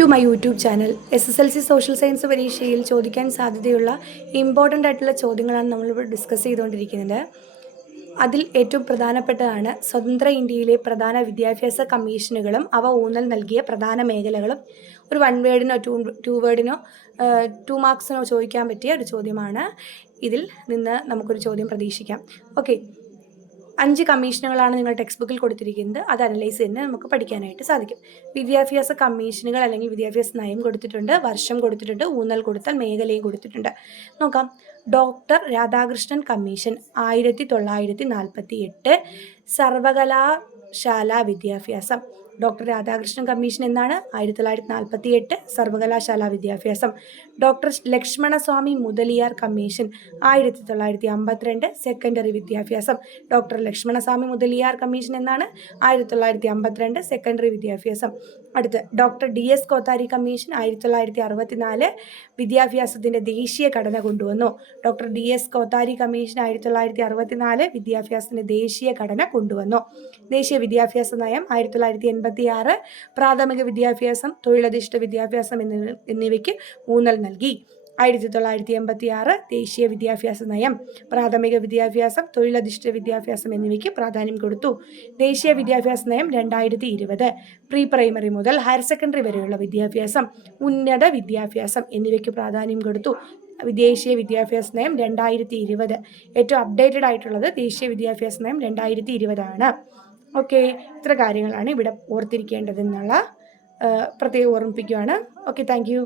To my YouTube channel. SSLC social science പരീക്ഷയിൽ ചോദിക്കാൻ സാധ്യതയുള്ള ഇമ്പോർട്ടൻ്റ് ആയിട്ടുള്ള ചോദ്യങ്ങളാണ് നമ്മളിവിടെ ഡിസ്കസ് ചെയ്തുകൊണ്ടിരിക്കുന്നത്. അതിൽ ഏറ്റവും പ്രധാനപ്പെട്ടതാണ് സ്വതന്ത്ര ഇന്ത്യയിലെ പ്രധാന വിദ്യാഭ്യാസ കമ്മീഷനുകളും അവ ഊന്നൽ നൽകിയ പ്രധാന മേഖലകളും. ഒരു 1 വേർഡിനോ 2 വേർഡിനോ 2 മാർക്സിനോ ചോദിക്കാൻ പറ്റിയ ഒരു ചോദ്യമാണ്. ഇതിൽ നിന്ന് നമുക്കൊരു ചോദ്യം പ്രതീക്ഷിക്കാം. ഓക്കെ, 5 കമ്മീഷനുകളാണ് നിങ്ങൾ ടെക്സ്റ്റ് ബുക്കിൽ കൊടുത്തിരിക്കുന്നത്. അത് അനലൈസ് തന്നെ നമുക്ക് പഠിക്കാനായിട്ട് സാധിക്കും. വിദ്യാഭ്യാസ കമ്മീഷനുകൾ അല്ലെങ്കിൽ വിദ്യാഭ്യാസ നയം കൊടുത്തിട്ടുണ്ട്, വർഷം കൊടുത്തിട്ടുണ്ട്, ഊന്നൽ കൊടുത്താൽ മേഖലയും കൊടുത്തിട്ടുണ്ട്. നോക്കാം. Doctor Radhakrishnan commission 1948. സർവകലാശാല വിദ്യാഭ്യാസം. ഡോക്ടർ രാധാകൃഷ്ണൻ കമ്മീഷൻ എന്നാണ്? 1948 സർവകലാശാല വിദ്യാഭ്യാസം. Doctor Lakshmanaswami Mudaliar commission 1952 secondary വിദ്യാഭ്യാസം. ഡോക്ടർ ലക്ഷ്മണസ്വാമി മുതലിയാർ കമ്മീഷൻ എന്നാണ്? 1952 സെക്കൻഡറി വിദ്യാഭ്യാസം. അടുത്ത് ഡോക്ടർ DS കോത്താരി കമ്മീഷൻ 1964 വിദ്യാഭ്യാസത്തിൻ്റെ ദേശീയ ഘടന കൊണ്ടുവന്നു. ഡോക്ടർ DS കോത്താരി കമ്മീഷൻ 1964 വിദ്യാഭ്യാസത്തിൻ്റെ ദേശീയ ഘടന കൊണ്ടുവന്നു. ദേശീയ വിദ്യാഭ്യാസ നയം 1986 പ്രാഥമിക വിദ്യാഭ്യാസം, തൊഴിലധിഷ്ഠിത വിദ്യാഭ്യാസം എന്നിവയ്ക്ക് ഊന്നൽ നൽകി. 1986 ദേശീയ വിദ്യാഭ്യാസ നയം പ്രാഥമിക വിദ്യാഭ്യാസം, തൊഴിലധിഷ്ഠിത വിദ്യാഭ്യാസം എന്നിവയ്ക്ക് പ്രാധാന്യം കൊടുത്തു. ദേശീയ വിദ്യാഭ്യാസ നയം 2020 പ്രീ പ്രൈമറി മുതൽ ഹയർ സെക്കൻഡറി വരെയുള്ള വിദ്യാഭ്യാസം, ഉന്നത വിദ്യാഭ്യാസം എന്നിവയ്ക്ക് പ്രാധാന്യം കൊടുത്തു. ദേശീയ വിദ്യാഭ്യാസ നയം 2020 ഏറ്റവും അപ്ഡേറ്റഡ് ആയിട്ടുള്ളത് ദേശീയ വിദ്യാഭ്യാസ നയം 2020 ആണ്. ഓക്കെ, ഇത്ര കാര്യങ്ങളാണ് ഇവിടെ ഓർത്തിരിക്കേണ്ടതെന്നുള്ള പ്രത്യേകം ഓർമ്മിപ്പിക്കുകയാണ്. Okay, thank you.